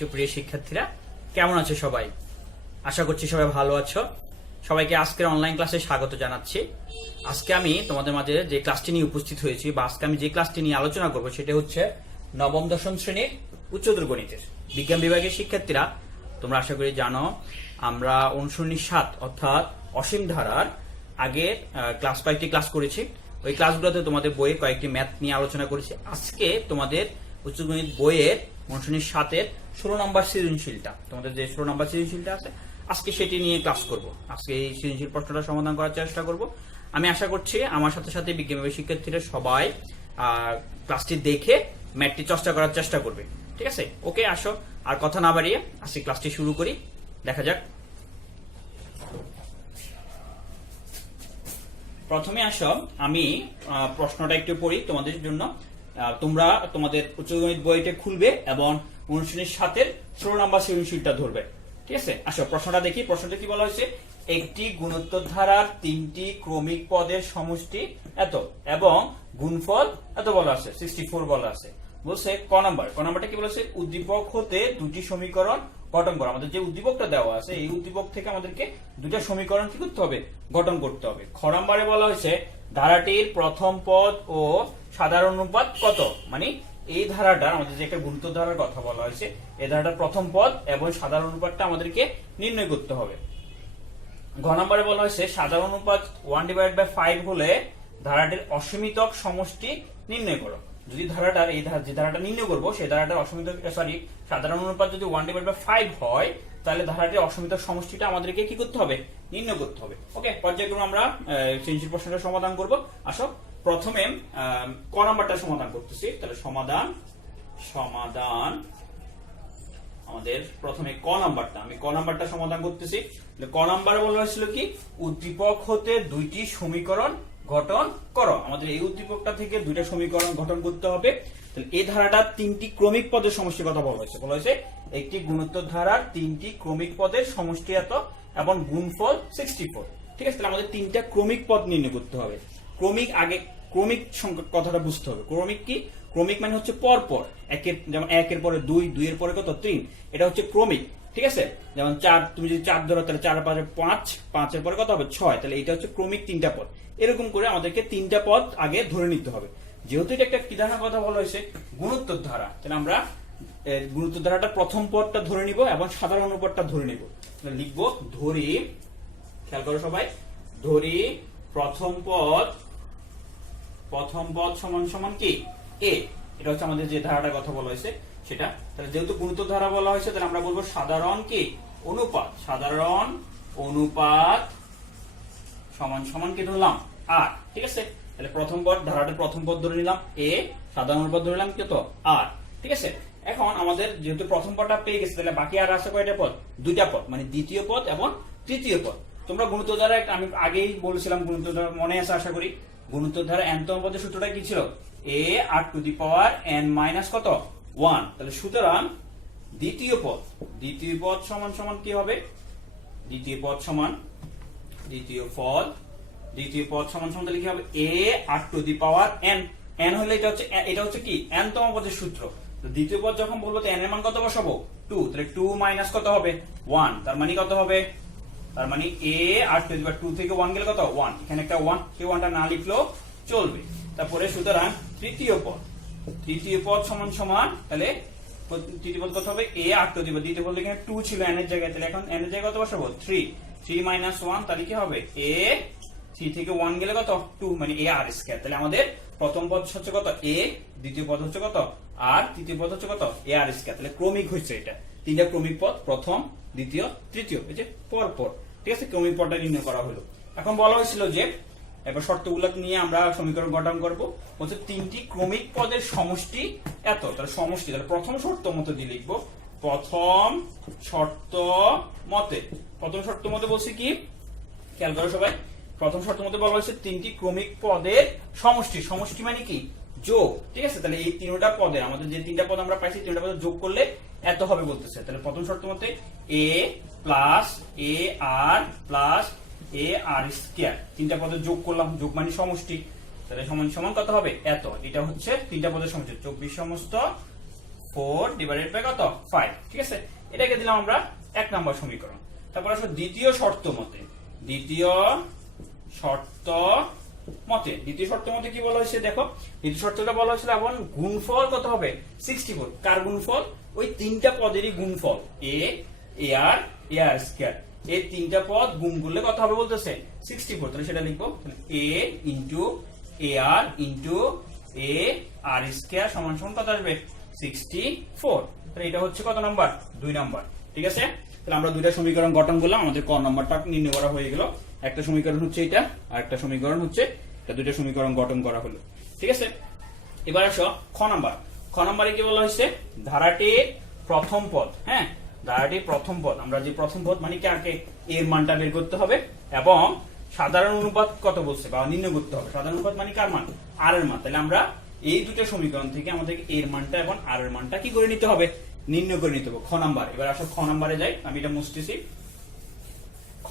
সুপ্রিয় শিক্ষার্থীরা, কেমন আছো সবাই? আশা করছি সবাই ভালো আছো। সবাইকে আজকের অনলাইন ক্লাসে স্বাগত জানাচ্ছি। আজকে আমি তোমাদের মাঝে যে ক্লাসটি নিয়ে উপস্থিত হয়েছি বা আজকে আমি যে ক্লাসটি নিয়ে আলোচনা করব সেটা হচ্ছে নবম দশম শ্রেণীর উচ্চতর গণিতের বিজ্ঞান বিভাগের শিক্ষার্থীরা। তোমরা আশা করি জানো আমরা অনুসরণী ৭ অর্থাৎ অসীম ধারার আগে কয়েকটি ক্লাস করেছি। ওই ক্লাসগুলোতে তোমাদের বইয়ে কয়েকটি ম্যাথ নিয়ে আলোচনা করেছি। আজকে তোমাদের উচ্চগণিত বইয়ের অনুসরণী ৭-এর ১৬ নম্বর সৃজনশীলটা, তোমাদের যে ১৬ নম্বর সৃজনশীলটা আছে, আজকে সেটি নিয়ে ক্লাস করব। আজকে এই সৃজনশীল প্রশ্নটা সমাধান করার চেষ্টা করব। আমি আশা করছি আমার সাথে সাথে বিজ্ঞান বিভাগের শিক্ষার্থীরা সবাই ক্লাসটি দেখে ম্যাথটি চর্চা করার চেষ্টা করবে। ঠিক আছে? ওকে, আসো আর কথা না বাড়িয়ে আজকে ক্লাসটি শুরু করি। দেখা যাক। প্রথমে আসো আমি প্রশ্নটা একটু পড়ি তোমাদের জন্য। তোমরা তোমাদের উচ্চগণিত বইটা খুলবে এবং অনুশীলনী ৭-এর ১৬ নম্বর সৃজনশীলটা ধরবে। ঠিক আছে? আসো প্রশ্নটা দেখি। প্রশ্নটা কি বলা হয়েছে? একটি গুণোত্তর ধারার ৩টি ক্রমিক পদের সমষ্টি এত এবং গুণফল এত বলা আছে, 64 বলা আছে। বলছে ক নাম্বারটা কি বলেছে? উদ্দীপক হতে দুটি সমীকরণ গঠন করো। আমাদের যে উদ্দীপকটা দেওয়া আছে এই উদ্দীপক থেকে আমাদেরকে দুটা সমীকরণ কি করতে হবে? গঠন করতে হবে। খ নাম্বারে বলা হয়েছে ধারাটির প্রথম পদ ও সাধারণ অনুপাত কত? মানে এই ধারাটার আমাদের যে একটা গুণোত্তর ধারার কথা বলা হয়েছে, এই ধারাটার প্রথম পদ এবং সাধারণ অনুপাতটা আমাদেরকে নির্ণয় করতে হবে। ঘ নম্বরে বলা হয়েছে সাধারণ অনুপাত 1/5 হলে ধারাটির অসীমিতক সমষ্টি নির্ণয় করো। যদি ধারাটার যে ধারাটা নির্ণয় করবো সেই ধারাটার সাধারণ অনুপাত যদি 1/5 হয়, তাহলে ধারাটির অসীমিতক সমষ্টিটা আমাদেরকে কি করতে হবে? নির্ণয় করতে হবে। ওকে, পর্যায়ক্রমে আমরা সৃজনশীল প্রশ্নটা সমাধান করব। আসো প্রথমে ক নাম্বারটা সমাধান করতেছি। তাহলে সমাধান আমাদের প্রথমে ক নাম্বারটা সমাধান করতেছি। ক নাম্বারে বলা হয়েছিল কি? উদ্দীপক হতে দুইটি সমীকরণ গঠন করো। আমাদের এই উদ্দীপকটা থেকে দুইটা সমীকরণ গঠন করতে হবে। তাহলে এই ধারাটার ৩টি ক্রমিক পদের সমষ্টির কথা বলা হয়েছে। একটি গুণোত্তর ধারার 3টি ক্রমিক পদের সমষ্টি এত এবং গুণফল 64। ঠিক আছে? তাহলে আমাদের 3টা ক্রমিক পদ নির্ণয় করতে হবে। ক্রমিক সংখ্যা কথাটা বুঝতে হবে। ক্রমিক কি? ক্রমিক মানে হচ্ছে পরপর, যেমন 1-এর পরে 2, 2-এর পরে কত? 3। এটা হচ্ছে ক্রমিক। ঠিক আছে? যেমন 4, তুমি যদি 4 ধরো তাহলে 4 5 5, 5-এর পরে কত হবে? 6। তাহলে এটা হচ্ছে ক্রমিক 3টা পদ। এরকম করে আমাদেরকে 3টা পদ আগে ধরে নিতে হবে। যেহেতু এটা একটা কি ধারার কথা বলা হয়েছে? গুণোত্তর ধারা। তাহলে আমরা গুণোত্তর ধারাটা প্রথম পদটা ধরে নিব এবং সাধারণ অনুপাতটা ধরে নিব। লিখবো ধরি, খেয়াল করো সবাই, ধরি প্রথম পদ সমান সমান কি? a। এটা হচ্ছে আমাদের যে ধারাটার কথা বলা হয়েছে সেটা। তাহলে যেহেতু গুণোত্তর ধারা বলা হয়েছে, তাহলে আমরা বলবো সাধারণ কি? অনুপাত সমান সমান কি ধরলাম? r। ঠিক আছে? তাহলে ধারাটার প্রথম পদ ধরে নিলাম a, সাধারণ অনুপাত ধরে নিলাম কত? r। ঠিক আছে? এখন আমাদের যেহেতু প্রথম পদটা পেয়ে গেছে, তাহলে বাকি আর আছে কয়টা পদ? 2টা পদ, মানে দ্বিতীয় পদ এবং তৃতীয় পদ। তোমরা গুণোত্তর ধারা আমি আগেই বলেছিলাম, গুণোত্তর ধারা মনে আছে আশা করি। গুণোত্তর ধারা n-তম পদের সূত্রটা কি ছিল? a r⁻n কত? 1। তাহলে সুতরাং দ্বিতীয় পদ সমান সমান কি হবে? দ্বিতীয় পদ সমান তাহলে কি হবে? a r⁻n। n হলে এটা হচ্ছে কি? n-তম পদের সূত্র। তো দ্বিতীয় পদ যখন বলবো তো n এর মান কত বসাবো? 2। তাহলে 2 মাইনাস কত হবে? 1। তার মানে কত হবে? তার মানে a r⁻2 থেকে 1 গেলে কত? 1। এখানে একটা 1, সেই 1টা না লিখলেও চলবে। তারপরে সুতরাং তৃতীয় পদ সমান সমান, তাহলে তৃতীয় পদ কত হবে? a r⁻। দ্বিতীয় পদ এখানে 2 ছিল n এর জায়গায়, তাহলে এখন n এর জায়গায় কত বসাবো? 3। 3 মাইনাস 1, তাহলে কি হবে? a 3 থেকে 1 গেলে কত? 2, মানে a r²। তাহলে আমাদের প্রথম পদ হচ্ছে কত? a, দ্বিতীয় পদ হচ্ছে কত? r, তৃতীয় পদ হচ্ছে কত? a r²। তাহলে ক্রমিক হচ্ছে এটা। 3টা ক্রমিক পদ, প্রথম, দ্বিতীয়, তৃতীয়, এই যে পরপর। ঠিক আছে? ক্রমিক পদটা নির্ণয় করা হলো। এখন বলা হয়েছিল যে এবার শর্তগুলো নিয়ে আমরা সমীকরণ গঠন করব। বলছে 3টি ক্রমিক পদের সমষ্টি এত। তাহলে সমষ্টি, তাহলে প্রথম শর্ত মতে দিয়ে লিখবো। প্রথম শর্ত মতে বলছি কি? খেয়াল করো সবাই। প্রথম শর্ত মতে বলা হয়েছে 3টি ক্রমিক পদের সমষ্টি মানে কি? যোগ। ঠিক আছে? তাহলে এই 3টা পদের আমাদের যে 3টা পদ আমরা পাইছি, 3টা পদ যোগ করলে এত হবে বলতেছে। তাহলে প্রথম শর্ত মতে a plus a r plus a r², 3টা পদের যোগ করলাম, যোগ মানে সমষ্টি। তাহলে সমান সমান কত হবে? এত। এটা হচ্ছে 3টা পদের সমষ্টি। 24 সমস্ত 4 ডিভাইডেড বাই কত 5, ঠিক আছে। এটাকে দিলাম আমরা 1 নাম্বার সমীকরণ। তারপর আসলে দ্বিতীয় শর্ত মতে কি বলা হয়েছে দেখো, দ্বিতীয় শর্তটা বলা হয়েছিল এবং গুণফল কত হবে 64। কার গুণফল? ওই তিনটা পদেরই গুণফল, এ আর স্কয়ার, এই তিনটা পদ গুণ করলে কত হবে বলতেছে 64। তাহলে সেটা লিখবো এ ইন্টু এ আর স্কয়ার সমান সমান কত আসবে 64। তাহলে এটা হচ্ছে কত নাম্বার 2 নাম্বার, ঠিক আছে। তাহলে আমরা দুইটা সমীকরণ গঠন করলাম, আমাদের ক নাম্বারটা নির্ণয় করা হয়ে গেল। একটা সমীকরণ হচ্ছে এটা আর একটা সমীকরণ হচ্ছে এটা, দুইটা সমীকরণ গঠন করা হলো, ঠিক আছে। এবার আসো খ নাম্বারে কি বলা হয়েছে, ধারাটির প্রথম পদ, হ্যাঁ ধারাটির প্রথম পদ, আমরা যে প্রথম পদ মানে কাকে এর মানটা বের করতে হবে এবং সাধারণ অনুপাত কত বলছে বা নির্ণয় করতে হবে। সাধারণ অনুপাত মানে কার মান? আর এর মান। তাহলে আমরা এই দুটো সমীকরণ থেকে আমাদের এর মানটা এবং আর এর মানটা কি করে নিতে হবে, নির্ণয় করে নিতে হবে। খ নাম্বার, এবার আসো খ নাম্বারে যাই, আমি এটা মুছতেছি। খ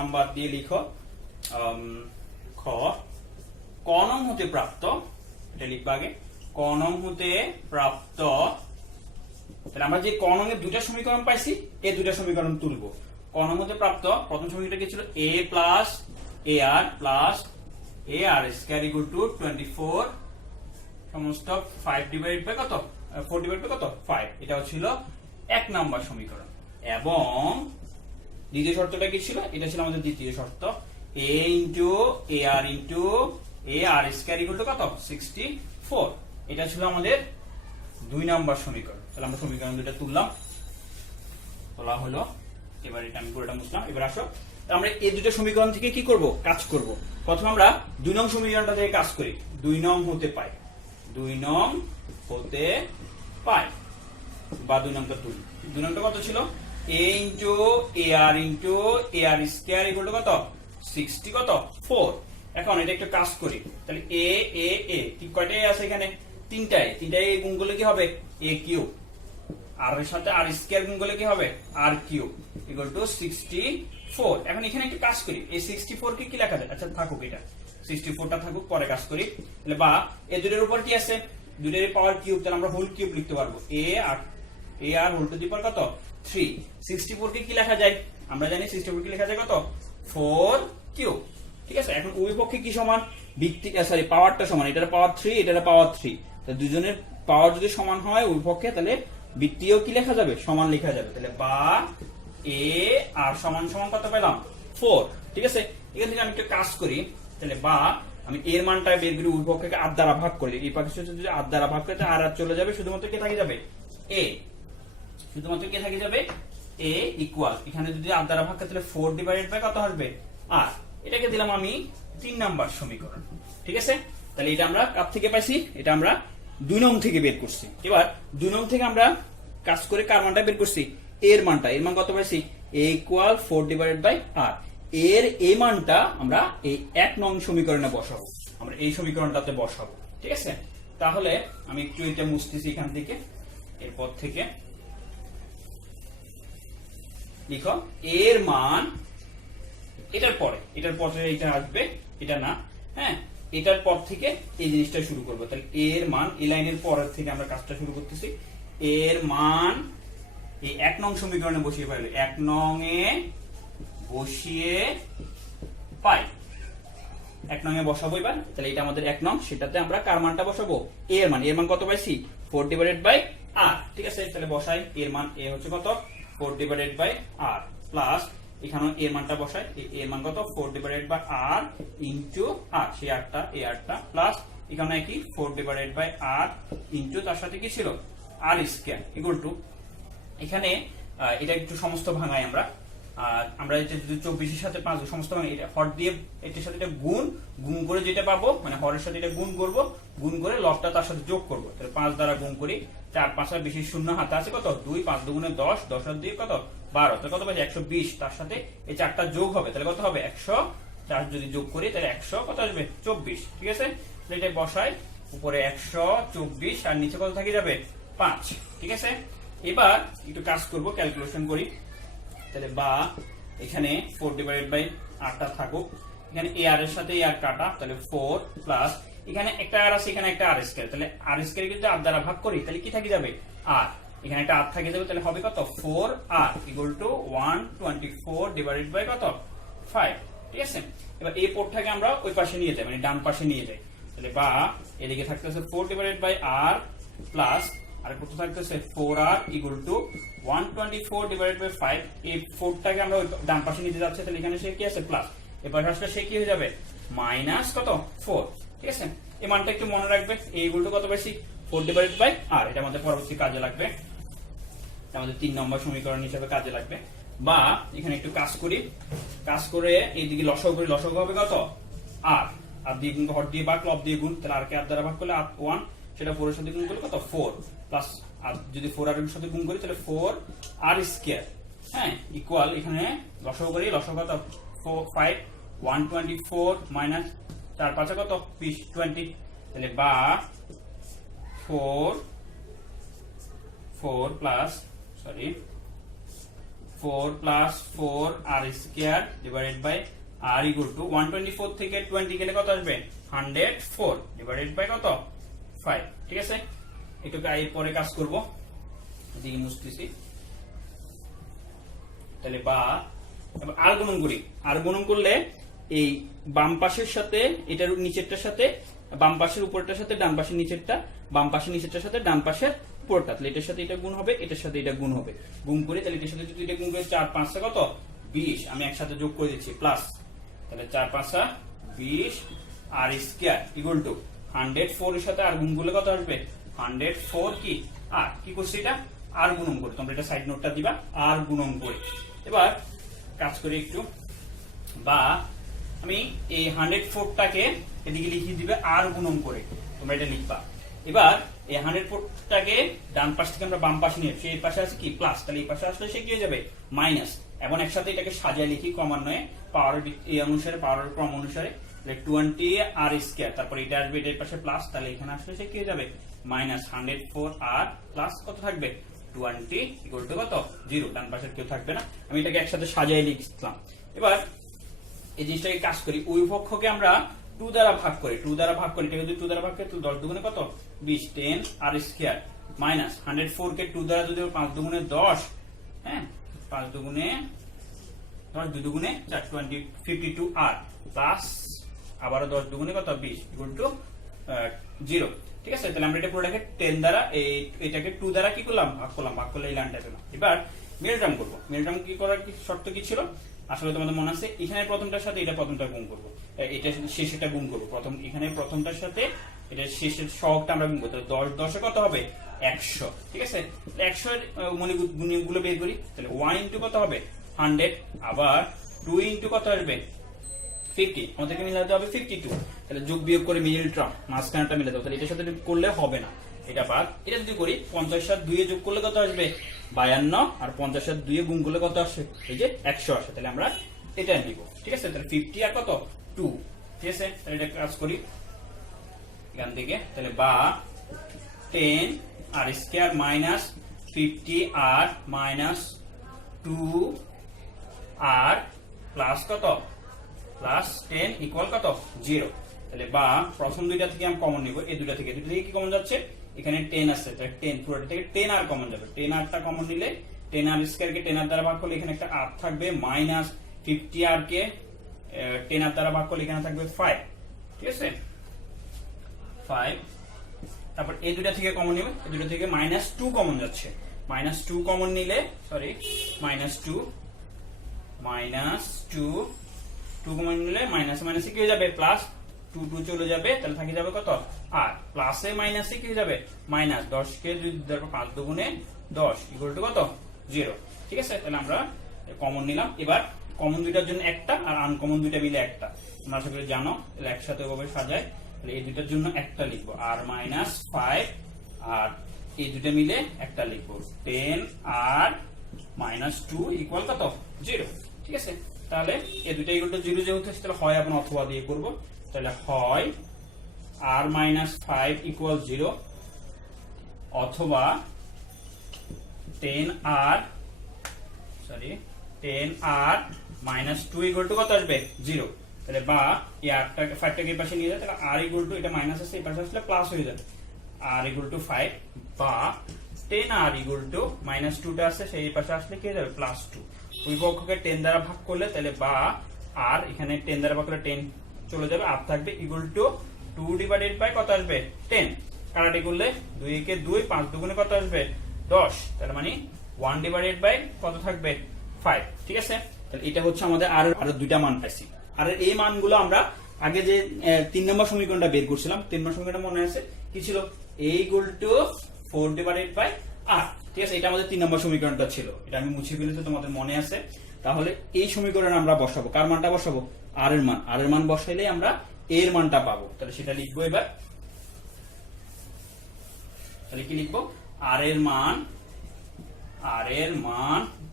নাম্বার দিয়ে লিখো ক নং হতে প্রাপ্ত, এটা লিখবো আগে, ক নং হতে প্রাপ্ত। তাহলে আমরা যে ক নং এর দুইটা সমীকরণ পাইছি, এই দুইটা সমীকরণ তুলবো। ক নং হতে প্রাপ্ত প্রথম সমীকরণটা কি ছিল, a plus a r square equal to 24 সমস্ত 5 ডিভাইড বাই কত 4 ডিভাইড বাই কত 5, এটা ছিল 1 নাম্বার সমীকরণ। এবং দ্বিতীয় শর্তটা কি ছিল, এটা ছিল আমাদের দ্বিতীয় শর্ত, a into a r square equal to কত 64, এটা ছিল আমাদের 2 নাম্বার সমীকরণ। তাহলে আমরা সমীকরণ দুটো তুললাম, তোলা হলো। এবার এটা আমি পুরোটা মুছলাম। এবার আসো আমরা এই দুটো সমীকরণ থেকে কি করব, কাজ করব। প্রথমে আমরা 2 নং সমীকরণটা থেকে কাজ করি। 2 নং হতে পাই বা 2 নংটা তুলি। 2 নংটা কত ছিল, a into a r square equal to কত 60 কত 4। এখন এটা একটু কাজ করি, তাহলে এ ঠিক কয়টা আছে এখানে, তিনটায় গুণ করলে কি হবে a কিউব, আর এর সাথে আর স্কয়ার গুণ করলে কি হবে আর কিউব ইকুয়াল টু 64। এখন এখানে একটু কাজ করি, এই 64 কে কি লেখা যায়, আচ্ছা থাকুক, এটা 64টা থাকুক, পরে কাজ করি। তাহলে বা এই দুটোর উপর কি আছে, দুটোর পাওয়ার কিউব, তাহলে আমরা হোল কিউব লিখতে পারবো, এ আর হোল টু দি পাওয়ার কত 3। 64 কে কি লেখা যায়, আমরা জানি 64 কে লেখা যায় কত 4 কিউব, ঠিক আছে। এখন উভয় পক্ষে কি সমান, ভিত্তি পাওয়ারটা সমান, এটার পাওয়ার 3 এটার পাওয়ার 3, তাহলে দুজনের পাওয়ার যদি সমান হয় উভয় পক্ষে, তাহলে ভিত্তিও কি লেখা যাবে, সমান লেখা যাবে। তাহলে বা এ আর সমান কত পেলাম 4, ঠিক আছে। এখান থেকে আমি একটু কাজ করি, তাহলে বা আমি এর মানটা বের করে উভয় পক্ষকে 8 দ্বারা ভাগ করি, এই পাশে যদি 8 দ্বারা ভাগ করতে আর চলে যাবে, শুধুমাত্র কে থাকে যাবে এ, শুধুমাত্র কে থাকে যাবে এ ইকুয়াল, এখানে যদি 8 দ্বারা ভাগ করতে তাহলে 4 ডিভাইডেড বাই কত আসবে আর, এটাকে দিলাম আমি 3 নাম্বার সমীকরণ, ঠিক আছে। তাহলে এটা আমরা কার থেকে পাইছি, এটা আমরা 2 নং থেকে বের করছি। এবার 2 নং থেকে আমরা কাজ করে কার মানটা বের করছি, এর মান কত পাইছি, a ইকুয়াল 4 ডিভাইডেড বাই আর, এর এই মানটা আমরা এই 1 নং সমীকরণে বসাবো, আমরা এই সমীকরণটাতে বসাবো, ঠিক আছে। তাহলে আমি একটু এটা মুছতেছি এখান থেকে, এরপর থেকে লিখো এর মান, এটার পরে এটা আসবে, এটা না, হ্যাঁ এটার পর থেকে এই জিনিসটা শুরু করবো। তাহলে এর মান, এই লাইনের পরের থেকে আমরা কাজটা শুরু করতেছি। এর মান এই 1 নং সমীকরণে বসিয়ে পাইলে, 1 নং এ বসিয়ে পাই, 1 নং এ বসাবো এবার। তাহলে এটা আমাদের 1 নং, সেটাতে আমরা কার মানটা বসাবো, এর মান কত পাইছি 4 ডিভাইডেড বাই আর, ঠিক আছে। তাহলে বসাই এর মান, এ হচ্ছে কত 4 ডিভাইডেড বাই আর, প্লাস এখানে এর মানটা বসাই, এর মান কত 4 ডিভাইডেড বাই আর ইনটু আর, সেই আরটা এই আরটা, প্লাস এখানে কি 4 ডিভাইডেড বাই আর ইনটু তার সাথে কি ছিল আর স্কয়ার ইকুয়াল টু, এখানে এটা একটু সমস্ত ভাঙাই আমরা এটা যদি 24 এর সাথে 5 সমস্ত ভাঙাই, এটা হর দিয়ে এটার সাথে এটা গুণ করে যেটা পাবো, মানে হরের সাথে এটা গুণ করব, গুণ করে লবটা তার সাথে যোগ করব। তাহলে 5 দ্বারা গুণ করি, 4 5 আর বেশি শূন্য হাতে আছে কত 2, 5 দুগুণে 10, 10 আর 2 কত 12, তাহলে কত পাই 120, তার সাথে এই 4টা যোগ হবে, তাহলে কত হবে 104 যদি যোগ করি তাহলে 100 কত আসবে 24, ঠিক আছে। তাহলে এটা বসাই, উপরে 124 আর নিচে কত থাকি যাবে 5, ঠিক আছে। এবার একটু কাজ করব, ক্যালকুলেশন করি। তাহলে বা এখানে 4 ডিভাইডেড বাই 8টা থাকুক, এখানে এ আর এর সাথে আর কাটা, তাহলে 4 প্লাস এখানে একটা আর আছে, এখানে একটা আর স্কয়ার, তাহলে আর স্কয়ার যদি আর দ্বারা ভাগ করি তাহলে কি থাকে যাবে আর, এখানে একটা আর থাকে যাবে, তাহলে হবে কত 4r equal to 124 divided by কত 5। ঠিক আছে, এবার এই পদটাকে আমরা ওই পাশে নিয়ে যাই, মানে ডান পাশে নিয়ে যাই, তাহলে বা এদিকে থাকতেছে 4 ডিভাইডেড বাই r প্লাস আর কত থাকতেছে 4r equal to 124 divided by 5। এই 4টাকে আমরা ওই ডান পাশে নিতে যাচ্ছি, তাহলে এখানে সে কি আছে প্লাস, এবার আসলে সে কি হয়ে যাবে মাইনাস কত 4। ঠিক আছে, এই মানটা একটু মনে রাখবে, এই ইকুয়াল টু কত বেশি 4 ডিভাইডেড বাই r, এটা আমাদের পরবর্তী কাজে লাগবে, আমাদের 3 নম্বর সমীকরণ হিসেবে কাজে লাগবে। বা এখানে একটু কাজ করি, কাজ করে এইদিকে লসাগু করি, লসাগু হবে কত r, আর দিয়ে গুণ হর দিয়ে ভাগ লব দিয়ে গুণ, তাহলে r কে r দ্বারা ভাগ করলে r 1, সেটা 4 এর সাথে গুণ করলে কত 4 প্লাস, আর যদি 4 r এর সাথে গুণ করি তাহলে 4r স্কয়ার। হ্যাঁ, ইকুয়াল এখানে লসাগু করি, লসাগু কত 5 124 মাইনাস 4 5 কত 20, তাহলে বা 4 plus 4 plus 4r square divided by r equal to 124 থেকে 20 গেলে কত আসবে 104 ডিভাইডেড বাই কত 5। ঠিক আছে, একটু পরে কাজ করব, এদিকে মুছতেছি, তাহলে বা এবার আর গুণন করি, আর গুণন করলে এই বাম পাশের সাথে এটার নিচেরটার সাথে, বাম পাশের উপরটার সাথে ডান পাশের নিচেরটা, বাম পাশের নিচেরটার সাথে ডান পাশের উপরটা, তাহলে এটার সাথে এটা গুণ হবে, এটার সাথে এটা গুণ হবে, গুণ করে তাহলে এটার সাথে যদি এটা গুণ করে 4 5 কত 20, আমি একসাথে যোগ করে দিচ্ছি প্লাস, তাহলে 4 5 20 আর স্কয়ার ইকুয়াল টু 104 এর সাথে আর গুণ করলে কত আসবে 104 কি আর কি করছি এটা আর গুণন করে, তোমরা এটা সাইড নোটটা দিবা আর গুণন করে। এবার কাজ করি একটু, বা আমি এই 104টাকে এদিকে লিখে দিবে আর গুণন করে, তোমরা এটা লিখবা। এবার এই 104টাকে ডান পাশ থেকে আমরা বাম পাশে নিয়ে, সেই পাশে আছে কি প্লাস, তাহলে এই পাশে আসলে সে কি হয়ে যাবে মাইনাস। এবং একসাথে এটাকে সাজিয়ে লিখি ক্রমান্বয়ে পাওয়ার এই অনুসারে, পাওয়ার ক্রম অনুসারে, 20 আর স্কয়ার, তারপর এটা আসবে এটার পাশে প্লাস, তাহলে এখানে আসলে সে কি হয়ে যাবে মাইনাস 104 আর প্লাস কত থাকবে 20 ইকুয়াল টু কত 0, ডান পাশের কেউ থাকবে না, আমি এটাকে একসাথে সাজিয়ে লিখলাম। এবার এই জিনিসটাকে কাজ করি, ওই পক্ষকে আমরা 2 দ্বারা ভাগ করি, 2 দ্বারা ভাগ করি, এটাকে যদি 2 দ্বারা ভাগ করি তাহলে 10 দুগুণে কত 20 10 আর স্কয়ার মাইনাস 104 কে 2 দ্বারা যদি 5 দুগুণে 10, হ্যাঁ 5 দুগুণে 10 2 দুগুণে 4 20 52 আর প্লাস আবারো 10 দুগুণে কত 20 ইকুয়াল টু 0। ঠিক আছে, তাহলে আমরা এটা পুরোটাকে 10 দ্বারা এটাকে 2 দ্বারা কি করলাম ভাগ করলে এই লাইনটা পেলাম। এবার মিডল টার্ম করব, মিডল টার্ম কি করার কি শর্ত কি ছিল আসলে তোমাদের মনে আছে, এখানে প্রথমটার সাথে এটা প্রথমটা গুণ করব, এটা শেষেরটা গুণ করব, প্রথম এখানে প্রথমটার সাথে এটা শেষের সহগটা আমরা গুণ করতে 10 10 এ কত হবে 100। ঠিক আছে, 100 এর গুণগুলো বের করি, তাহলে 1 ইনটু কত হবে 100, আবার 2 ইনটু কত আসবে 50, আমাদেরকে মিলাতে হবে 52, তাহলে যোগ বিয়োগ করে মিডল টার্ম মাঝখানেরটা মিলাতে হবে, তাহলে এটার সাথে করলে হবে না, এটা বাদ। এটা যদি করি 50 সাথে 2 এ যোগ করলে কত আসবে 52, আর 50 সাথে 2 এ গুণ করলে কত আসে এই যে 100 আসে, তাহলে আমরা এটা নিব। ঠিক আছে, তাহলে 50 আর কত 2। ঠিক আছে, তাহলে এটা কাজ করি এখান থেকে, তাহলে বা 10 আর স্কয়ার মাইনাস 50 আর মাইনাস 2 আর প্লাস কত প্লাস 10 ইকুয়াল কত 0। তাহলে বা প্রথম দুইটা থেকে আমি কমন নিব, এই দুইটা থেকে কি কমন যাচ্ছে, এখানে 10 আছে, তাহলে 10 পুরোটা থেকে 10 আর কমন যাবে, 10 আরটা কমন নিলে 10 আর স্কয়ার কে 10 আর দ্বারা ভাগ করলে এখানে একটা আর থাকবে, মাইনাস 50 আর কে 10 আর দ্বারা ভাগ করলে এখানে থাকবে 5। ঠিক আছে 5, তারপর এই দুইটা থেকে কমন নিবে, এই দুইটা থেকে -2 কমন যাচ্ছে, -2 কমন নিলে সরি -2 কমন নিলে মাইনাসে মাইনাসে কি হয়ে যাবে প্লাস, 2 2 চলে যাবে, তাহলে থাকি যাবে কত আর প্লাসে মাইনাসে কি হয়ে যাবে মাইনাস, 10 কে যদি 5 দুগুণে 10 ইকুয়াল টু কত 0। ঠিক আছে, তাহলে আমরা কমন নিলাম। এবার কমন দুইটার জন্য একটা আর আনকমন দুইটা মিলে একটা, তোমরা আশা করি জানো, তাহলে একসাথে ওভাবে সাজায়, তাহলে এই দুইটার জন্য একটা লিখবো আর -5, আর এই দুইটা মিলে একটা লিখবো 10 আর -2 ইকুয়াল কত 0। ঠিক আছে, তাহলে এই দুইটা ইকুয়াল টু 0 যেহেতু, তাহলে হয় এবং অথবা দিয়ে করব, তাহলে হয় r -5 ইকুয়াল 0 অথবা 10r -2 ইকুয়াল টু কত আসবে 0। তাহলে বা এই 5টাকে এই পাশে নিয়ে যায়, তাহলে আর ইকুয়াল টু এটা মাইনাস আছে এই পাশে আসলে প্লাস হয়ে যাবে, আর ইকুয়াল টু 5 বা 10 আর ইকুয়াল টু -2টা আছে সেই পাশে আসলে কি হয়ে যাবে +2। দুই পক্ষকে 10 দ্বারা ভাগ করলে তাহলে বা আর এখানে 10 দ্বারা ভাগ করলে 10 চলে যাবে, আর থাকবে ইকুয়াল টু 2 ডিভাইডেড বাই কত আসবে 10, কাটাকাটি করলে 2 একে 2, 5 দুগুণে কত আসবে 10, তার মানে 1 ডিভাইডেড বাই কত থাকবে 5। ঠিক আছে, তাহলে এটা হচ্ছে আমাদের আর দুইটা মান পাইছি। আর এই মানগুলো আমরা আগে যে 3 নম্বর সমীকরণটা বের করছিলাম, 3 নম্বর সমীকরণটা মনে আছে কি ছিল, a equal to 4 divided by r। ঠিক আছে, এটা আমাদের 3 নম্বর সমীকরণটা ছিল, এটা আমি মুছে ফেলেছি, তোমাদের মনে আছে। তাহলে এই সমীকরণে আমরা বসাবো কার মানটা বসাবো, r এর মান। r এর মান বসাইলে আমরা এর মানটা পাবো। তাহলে সেটা লিখবো এবার, তাহলে কি লিখবো, r এর মান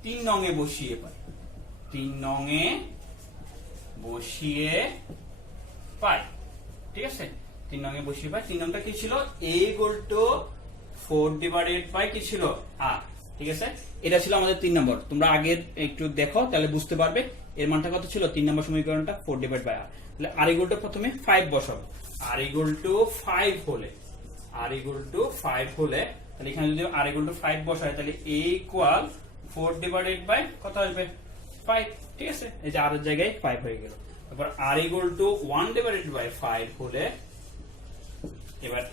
3 নং এ বসিয়ে পাই, 3 নং এ বসিয়ে পাই। ঠিক আছে, 3 নং এ বসিয়ে পাই। 3 নংটা কি ছিল, a equal to 4 divided by কি ছিল r। ঠিক আছে, এটা ছিল আমাদের 3 নম্বর। তোমরা আগের একটু দেখো তাহলে বুঝতে পারবে এর মানটা কত ছিল, 3 নম্বর সমীকরণটা 4 ডিভাইড বাই r। তাহলে r ইকুয়াল টু প্রথমে 5 বসাবো, r ইকুয়াল টু 5 হলে, তাহলে এখানে যদি r ইকুয়াল টু 5 বসাই তাহলে a ইকুয়াল 4 ডিভাইডেড বাই কত আসবে 5। ঠিক আছে, এই যে r এর জায়গায় 5 হয়ে গেল। তারপর r equal to 1 divided by 5 হলে এবার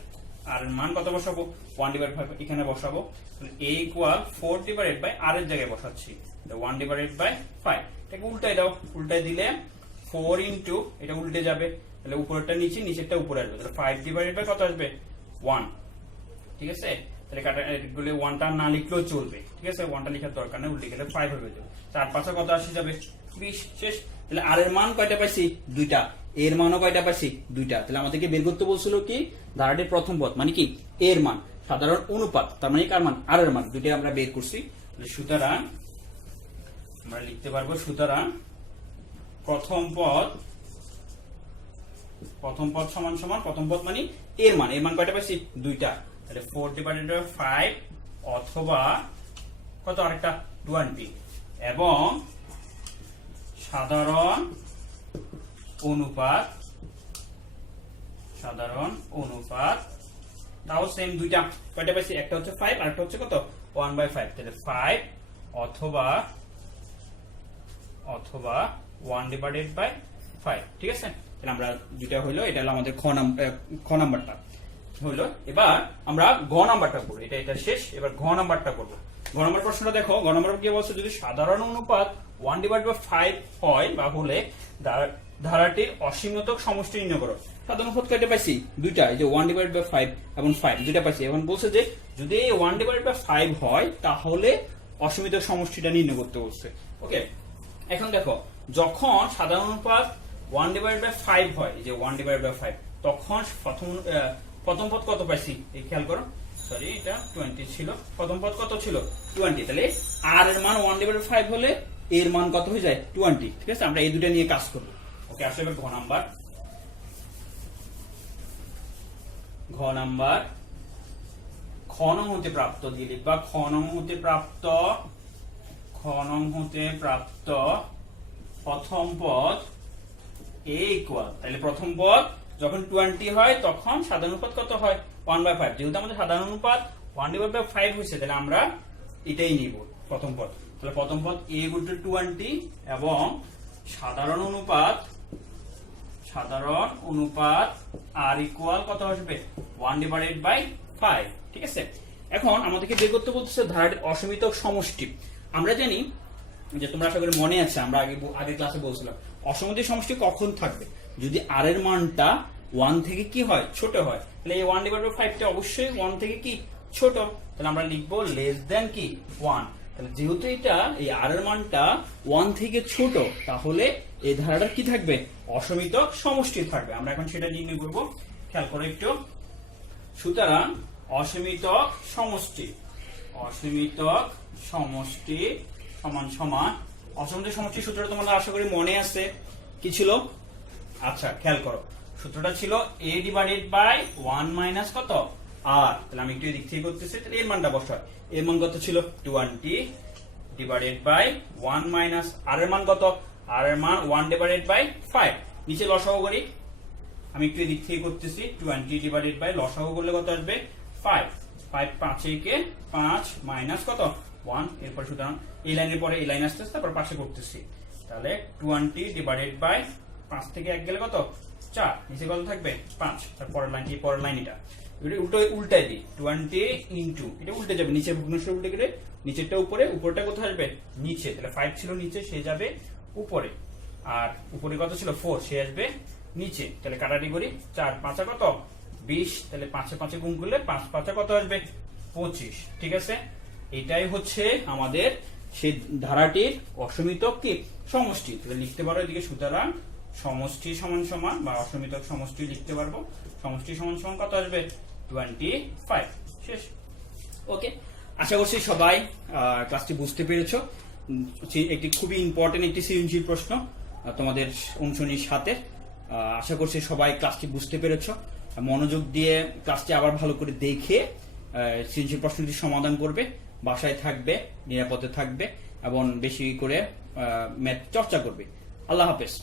r এর মান কত বসাবো, 1 ডিভাইডেড 5 এখানে বসাবো, তাহলে a equal 4 divided by r এর জায়গায় বসাচ্ছি, 1 ডিভাইডেড বাই 5। এটাকে উল্টাই দাও, উল্টাই দিলে 4 ইনটু এটা উল্টে যাবে, তাহলে উপরেরটা নিচে, নিচেরটা উপরে আসবে, তাহলে 5 ডিভাইডেড বাই কত আসবে 1। ঠিক আছে, তাহলে কাটা গুলো 1টা না লিখলেও চলবে। ঠিক আছে, 1টা লেখার দরকার নেই, উল্টে গেলে 5 হয়ে যাবে, 4 5 কত আসে যাবে 20, শেষ। তাহলে r এর মান কয়টা পাইছি, 2টা, এর মানও কয়টা পাইছি 2টা। তাহলে আমাদেরকে বের করতে বলছিল কি, ধারাটির প্রথম পদ মানে কি এর মান, সাধারণ অনুপাত, তার মানে কার মান, r এর মান, দুইটা আমরা বের করছি। সুতরাং আমরা লিখতে পারবো, সুতরাং প্রথম পদ সমান সমান, প্রথম পদ মানে এর মান কয়টা পাইছি 2টা, তাহলে 4 ডিভাইডেড বাই 5 অথবা কত আরেকটা 20, এবং সাধারণ অনুপাত তাও সেম, দুইটা কয়টা পাইছি, একটা হচ্ছে 5 আর একটা হচ্ছে কত 1/5, তাহলে 5 অথবা 1 ডিভাইডেড বাই 5। ঠিক আছে, তাহলে আমরা দুইটা হইলো, এটা হলো আমাদের খ নাম্বারটা হইলো। এবার আমরা গ নাম্বারটা করব, এটা শেষ। এবার ঘ নাম্বারটা করব। ঘ নাম্বার প্রশ্নটা দেখো, ঘ নাম্বার কি বলছে, যদি সাধারণ অনুপাত 1 ডিভাইড বাই 5 হয় বা হলে ধারাটির অসীমতক সমষ্টি নির্ণয় করো। সাধারণ অনুপাত কয়টা পাইছি, দুইটা, এই যে 1 ডিভাইড বাই 5 এবং 5 দুইটা পাইছি। এখন বলছে যে যদি এই 1 ডিভাইড বাই 5 হয় তাহলে অসীমতক সমষ্টিটা নির্ণয় করতে বলছে। ওকে, এখন দেখো, যখন সাধারণ অনুপাত 1 ডিভাইড বাই 5 হয়, এই যে 1 ডিভাইড বাই 5, তখন প্রথম পদ কত পাইছি, এই খেয়াল করো, সরি এটা 20 ছিল, প্রথম পদ কত ছিল 20, তাহলে r এর মান 1 ডিভাইড বাই 5 হলে এর মান কত হয়ে যায় 20। ঠিক আছে, আমরা এই দুটো নিয়ে কাজ করব। ওকে, আসলে ঘ নাম্বার, খ নং হতে প্রাপ্ত দিয়ে লিখবা, খ নং হতে প্রাপ্ত প্রথম পদ a ইকুয়াল, তাহলে প্রথম পদ যখন 20 হয় তখন সাধারণ অনুপাত কত হয় 1/5, যেহেতু আমাদের সাধারণ অনুপাত 1 ডিভাইড বাই 5 হয়েছে, তাহলে আমরা এটাই নিব প্রথম পদ। তাহলে প্রথম পদ a ইকুয়াল টু 20 এবং সাধারণ অনুপাত r ইকুয়াল কত আসবে 1 ডিভাইডেড বাই 5। ঠিক আছে, এখন আমাদেরকে বের করতে বলতেছে ধারাটির অসীমতক সমষ্টি। আমরা জানি যে, তোমরা আশা করি মনে আছে, আমরা আগে ক্লাসে বলছিলাম অসীমতক সমষ্টি কখন থাকবে, যদি r এর মানটা 1 থেকে কি হয় ছোট হয়, তাহলে এই 1 ডিভাইড বাই 5 টা অবশ্যই 1 থেকে কি ছোট, তাহলে আমরা লিখবো লেস দেন কি 1। তাহলে যেহেতু এটা এই r এর মানটা 1 থেকে ছোট, তাহলে এই ধারাটা কি থাকবে, অসীমতক সমষ্টি থাকবে। আমরা এখন সেটা নির্ণয় করব, খেয়াল করো একটু। সুতরাং অসীমতক সমষ্টি সমান সমান, অসীমতক সমষ্টি সূত্রটা তোমাদের আশা করি মনে আছে, কি ছিল, আচ্ছা খেয়াল করো, সূত্রটা ছিল a ডিভাইডেড বাই 1 মাইনাস কত r। তাহলে আমি একটু এদিক থেকে করতেছি, তাহলে এর মানটা বসাই, এর মান কত ছিল 20 ডিভাইডেড বাই 1 মাইনাস r এর মান কত, r এর মান 1 ডিভাইডেড বাই 5। নিচে লসাগু করি, আমি একটু এদিক থেকে করতেছি। 20 ডিভাইডেড বাই লসাগু করলে কত আসবে 5, 5 5 একে 5 মাইনাস কত 1, এরপর সুতরাং এই লাইনের পরে এই লাইন আসতেছে, তারপর পাশে করতেছি। তাহলে 20 ডিভাইডেড বাই 5 থেকে 1 গেলে কত 4, নিচে কত থাকবে 5, তারপরের লাইন এই পরের লাইন এটা উল্টাই দিই 20 ইনটু এটা উল্টে যাবে, নিচে ভগ্নাংশ উল্টে গেলে নিচেরটা উপরে, উপরটা কোথায় আসবে নিচে। তাহলে 5 ছিল নিচে, সে যাবে উপরে, আর উপরে কত ছিল 4, সে আসবে নিচে। তাহলে কাটাটি করি, 4 5 কত 20, তাহলে 5 5 গুণ করলে 5 5 কত আসবে 25। ঠিক আছে, এটাই হচ্ছে আমাদের সেই ধারাটির অসমিতক কি সমষ্টি। তাহলে লিখতে পারো এদিকে, সুতরাং সমষ্টি সমান সমান বা অসমিতক সমষ্টি লিখতে পারবো, সমষ্টি সমান সমান কত আসবে 25। শেষ। ওকে, আশা করছি সবাই ক্লাসটি বুঝতে পেরেছো। একটি খুবই ইম্পর্টেন্ট একটি সৃজনশীল প্রশ্ন তোমাদের অনুশীলনীর সাথে। আশা করছি সবাই ক্লাসটি বুঝতে পেরেছো। মনোযোগ দিয়ে ক্লাসটি আবার ভালো করে দেখে সৃজনশীল প্রশ্নটি সমাধান করবে, বাসায় থাকবে, নিরাপদে থাকবে এবং বেশি করে ম্যাথ চর্চা করবে। আল্লাহ হাফেজ।